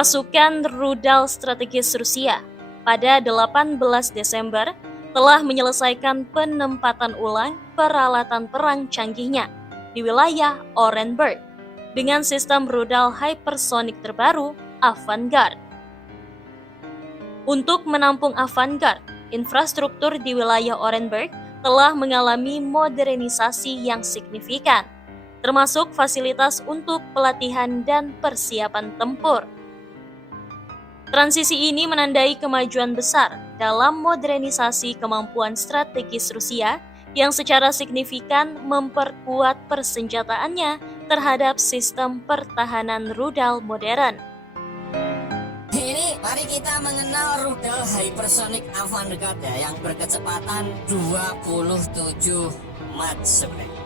pasukan rudal strategis Rusia pada 18 Desember telah menyelesaikan penempatan ulang peralatan perang canggihnya di wilayah Orenburg dengan sistem rudal hypersonic terbaru Avangard. Untuk menampung Avangard, infrastruktur di wilayah Orenburg telah mengalami modernisasi yang signifikan, termasuk fasilitas untuk pelatihan dan persiapan tempur. Transisi ini menandai kemajuan besar dalam modernisasi kemampuan strategis Rusia yang secara signifikan memperkuat persenjataannya terhadap sistem pertahanan rudal modern. Ini mari kita mengenal rudal hypersonic Avangard ya, yang berkecepatan 27 Mach sebenarnya.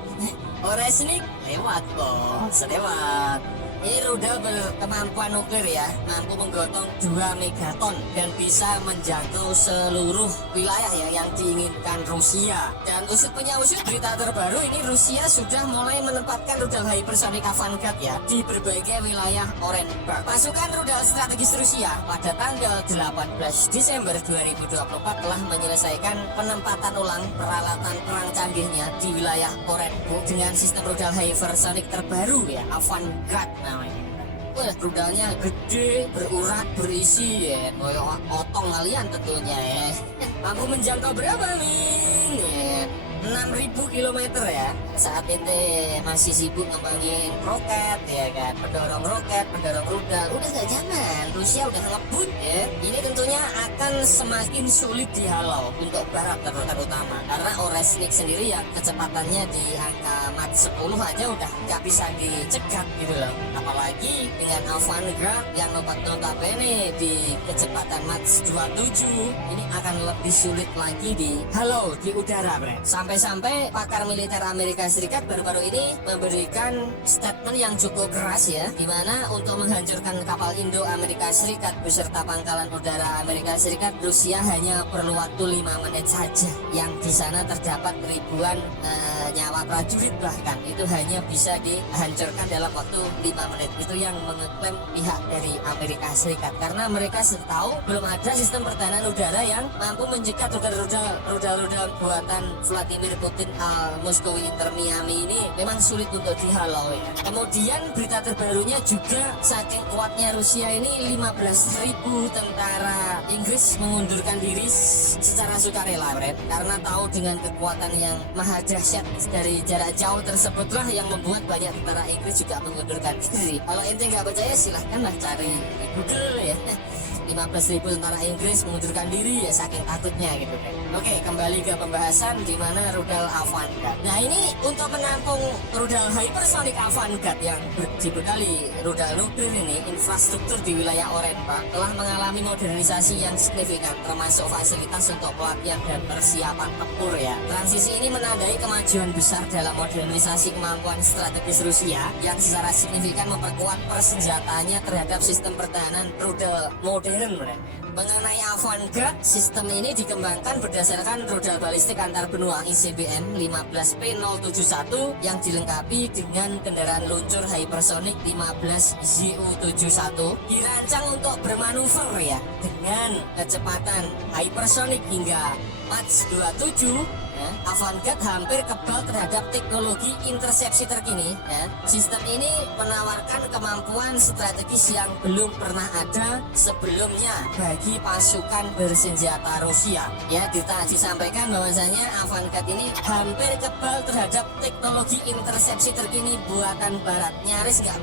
Oresnik lewat kok, selewat. Ini rudal berkemampuan nuklir ya, mampu menggotong 2 megaton dan bisa menjangkau seluruh wilayah ya yang diinginkan Rusia. Dan punya berita terbaru ini, Rusia sudah mulai menempatkan rudal hypersonic Avangard ya di berbagai wilayah Orenburg. Pasukan rudal strategis Rusia pada tanggal 18 Desember 2024 telah menyelesaikan penempatan ulang peralatan perang canggihnya di wilayah Orenburg dengan sistem rudal hypersonic terbaru ya, Avangard. Wah, rudalnya gede, berurat, berisi ya, koyo otong kalian tentunya ya. Mampu menjangkau berapa nih? Ya, 6.000 km ya. Saat ini masih sibuk ngembangin roket ya kan, pendorong roket, pendorong rudal. Udah gak zaman, Rusia udah ngebut ya. Ini tentunya akan semakin sulit dihalau untuk Barat terutama, karena Oresnik sendiri yang kecepatannya di angka Mach 10 aja udah gak bisa dicegat gitu loh. Apalagi dengan Avangard yang notabene di kecepatan Mach 27 ini akan lebih sulit lagi dihalau di udara, bre. Sampai-sampai pakar militer Amerika Serikat baru-baru ini memberikan statement yang cukup keras ya, dimana untuk menghancurkan kapal Indo Amerika Serikat beserta pangkalan udara Amerika Serikat, Rusia hanya perlu waktu 5 menit saja. Yang di sana terdapat ribuan nyawa prajurit, bahkan itu hanya bisa dihancurkan dalam waktu 5 menit. Itu yang mengeklaim pihak dari Amerika Serikat, karena mereka tahu belum ada sistem pertahanan udara yang mampu mencegat rudal-rudal buatan Vladimir Putin Moskowi Inter Miami ini memang sulit untuk dihalau ya. Kemudian berita terbarunya juga, saking kuatnya Rusia ini 15.000 tentara Inggris mengundurkan diri secara sukarela, Fred, karena tahu dengan kekuatan yang maha dahsyat dari jarak jauh tersebutlah yang membuat banyak tentara Inggris juga mengundurkan diri. Kalau ente nggak percaya silahkanlah cari di Google ya. 15.000 tentara Inggris mengundurkan diri ya saking takutnya gitu kan. Oke, kembali ke pembahasan di mana rudal Avangard. Nah, ini untuk menampung rudal hypersonic Avangard yang dibekali rudal nuklir ini, infrastruktur di wilayah Orenburg telah mengalami modernisasi yang signifikan, termasuk fasilitas untuk pelatihan dan persiapan tempur ya. Transisi ini menandai kemajuan besar dalam modernisasi kemampuan strategis Rusia yang secara signifikan memperkuat persenjataannya terhadap sistem pertahanan rudal modern. Mengenai Avangard, sistem ini dikembangkan berdasarkan rudal balistik antar benua ICBM 15P071 yang dilengkapi dengan kendaraan luncur hypersonic 15 ZU-71, dirancang untuk bermanuver ya dengan kecepatan hypersonic hingga Mach 27. Avangard hampir kebal terhadap teknologi intersepsi terkini ya. Sistem ini menawarkan kemampuan strategis yang belum pernah ada sebelumnya bagi pasukan bersenjata Rusia ya. Disampaikan bahwasanya Avangard ini hampir kebal terhadap teknologi intersepsi terkini buatan Barat, nyaris nggak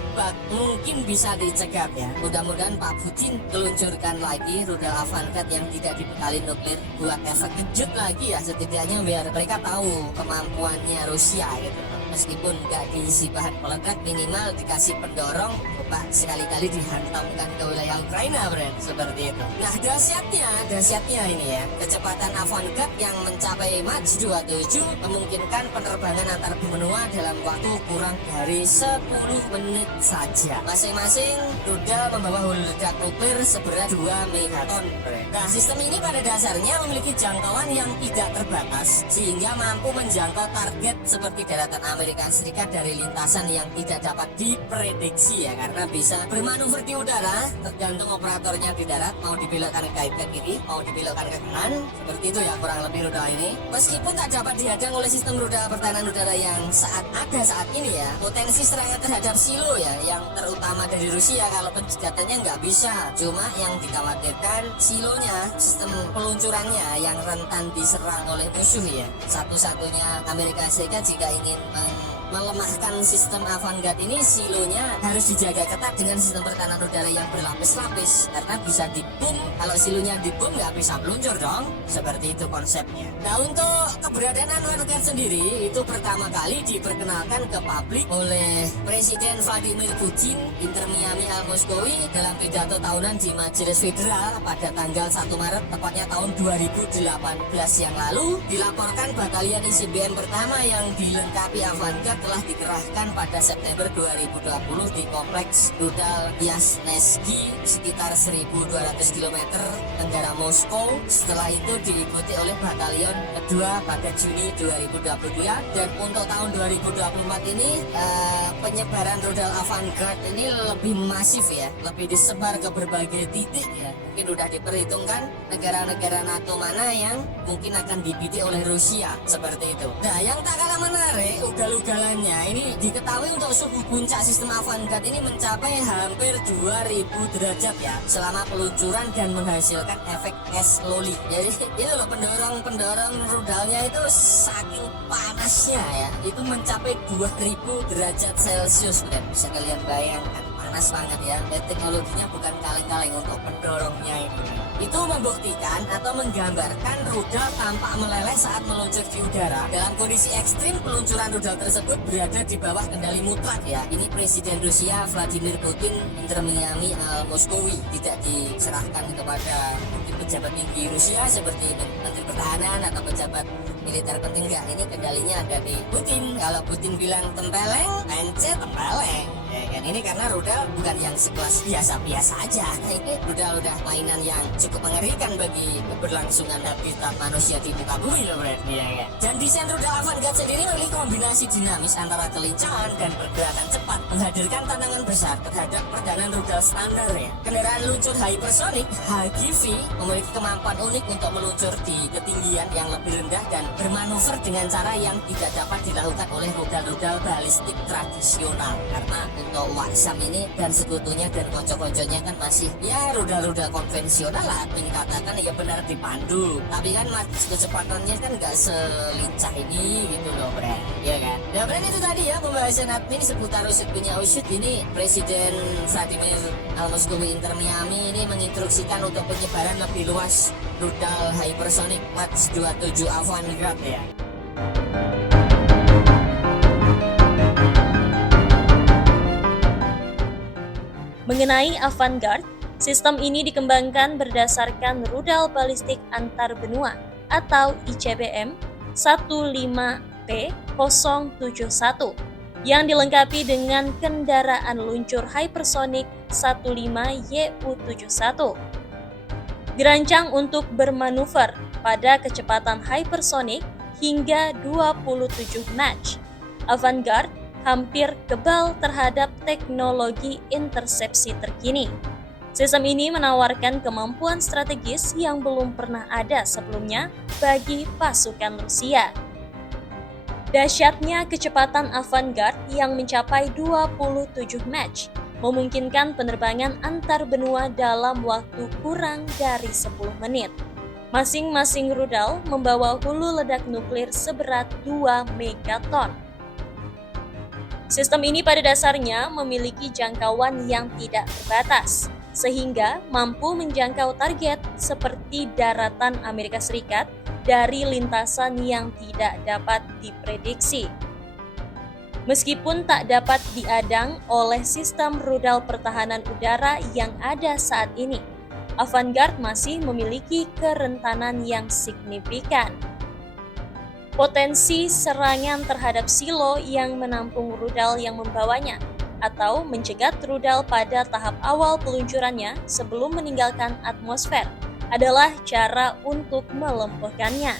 mungkin bisa dicegat ya. Mudah-mudahan Pak Putin meluncurkan lagi rudal Avangard yang tidak dibekali nuklir buat efek kejut lagi ya, setidaknya biar mereka tahu kemampuannya Rusia gitu. Meskipun nggak diisi bahan peledak, minimal dikasih pendorong, coba sekali-kali dihantamkan ke wilayah Ukraina, Bren, seperti itu. Nah, dahsyatnya ini ya, kecepatan Avangard yang mencapai Mach 27 memungkinkan penerbangan antar benua dalam waktu kurang dari 10 menit saja. Masing-masing rudal membawa hulu ledak nuklir seberat 2 megaton. Nah, sistem ini pada dasarnya memiliki jangkauan yang tidak terbatas, sehingga mampu menjangkau target seperti daratan Amerika Serikat dari lintasan yang tidak dapat diprediksi ya, karena karena bisa bermanuver di udara, tergantung operatornya di darat, mau dibelokkan ke kiri, mau dibelokkan ke kanan, seperti itu ya kurang lebih rudal ini. Meskipun tak dapat dihadang oleh sistem rudal pertahanan udara yang saat ini ya, potensi serangan terhadap silo ya, yang terutama dari Rusia kalau pencegatannya nggak bisa. Cuma yang dikhawatirkan silonya, sistem peluncurannya yang rentan diserang oleh musuh ya. Satu-satunya Amerika Serikat jika ingin melemahkan sistem Avangard ini, silonya harus dijaga ketat dengan sistem pertahanan udara yang berlapis-lapis, karena bisa dibom. Kalau silonya dibom nggak bisa meluncur dong, seperti itu konsepnya. Nah, untuk keberadaan Avangard sendiri itu pertama kali diperkenalkan ke publik oleh Presiden Vladimir Putin Inter Miami Al Moskowi dalam pidato tahunan di Majelis Federal pada tanggal 1 Maret tepatnya tahun 2018 yang lalu. Dilaporkan batalion ICBM pertama yang dilengkapi Avangard telah dikerahkan pada September 2020 di kompleks rudal Yasnetsky sekitar 1.200 km tenggara Moskow. Setelah itu diikuti oleh batalion kedua pada Juni 2022, dan untuk tahun 2024 ini penyebaran rudal Avangard ini lebih masif ya, lebih disebar ke berbagai titik ya. Mungkin udah diperhitungkan negara-negara NATO mana yang mungkin akan dibidik oleh Rusia, seperti itu. Nah, yang tak kalah menarik ugal-ugalannya ini diketahui untuk suhu puncak sistem Avangard ini mencapai hampir 2000 derajat ya selama peluncuran dan menghasilkan efek es loli. Jadi itu loh, pendorong rudalnya itu saking panasnya ya, itu mencapai 2000 derajat Celcius. Dan bisa kalian bayangkan panas banget ya. Dan teknologinya bukan kaleng-kaleng untuk pendorongnya ini. Itu membuktikan atau menggambarkan rudal tampak meleleh saat meluncur di udara. Dalam kondisi ekstrim, peluncuran rudal tersebut berada di bawah kendali mutlak ya. Ini Presiden Rusia Vladimir Putin Inter Miami Al Moskowi, tidak diserahkan kepada mungkin pejabat tinggi Rusia seperti Menteri Pertahanan atau pejabat militer penting. Enggak, ini kendalinya ada di Putin. Kalau Putin bilang tempeleng, pencet tempeleng. Ya kan, ini karena rudal bukan yang sekelas biasa-biasa aja. Ini rudal mainan yang cukup mengerikan bagi keberlangsungan habitat manusia di muka bumi loh, berarti ya kan. Dan desain rudal Avangard sendiri memiliki kombinasi dinamis antara kelincahan dan pergerakan cepat, menghadirkan tantangan besar terhadap perjalanan rudal standar ya. Kendaraan luncur hypersonic HGV memiliki kemampuan unik untuk meluncur di ketinggian yang lebih rendah dan bermanuver dengan cara yang tidak dapat dilakukan oleh rudal-rudal balistik tradisional, karena untuk Waksam ini dan sekutunya dan konco-konconya kan masih ya rudal-rudal konvensional lah, dikatakan ya benar dipandu, tapi kan kecepatannya kan nggak selincah ini gitu loh, Bre, ya kan. Ya Bre, itu tadi ya pembahasan admin seputar usut punya usut. Ini Presiden Vladimir Al Moskowi Inter Miami ini menginstruksikan untuk penyebaran lebih luas rudal hypersonic Mach 27 Avangard ya. Mengenai Avangard, sistem ini dikembangkan berdasarkan rudal balistik antar benua atau ICBM 15P071 yang dilengkapi dengan kendaraan luncur hypersonic 15YU-71. Dirancang untuk bermanuver pada kecepatan hypersonic hingga 27 Mach. Avangard hampir kebal terhadap teknologi intersepsi terkini. Sistem ini menawarkan kemampuan strategis yang belum pernah ada sebelumnya bagi pasukan Rusia. Dahsyatnya kecepatan Avangard yang mencapai 27 Mach memungkinkan penerbangan antar benua dalam waktu kurang dari 10 menit. Masing-masing rudal membawa hulu ledak nuklir seberat 2 megaton. Sistem ini pada dasarnya memiliki jangkauan yang tidak terbatas, sehingga mampu menjangkau target seperti daratan Amerika Serikat dari lintasan yang tidak dapat diprediksi. Meskipun tak dapat diadang oleh sistem rudal pertahanan udara yang ada saat ini, Avangard masih memiliki kerentanan yang signifikan. Potensi serangan terhadap silo yang menampung rudal yang membawanya atau mencegat rudal pada tahap awal peluncurannya sebelum meninggalkan atmosfer adalah cara untuk melumpuhkannya.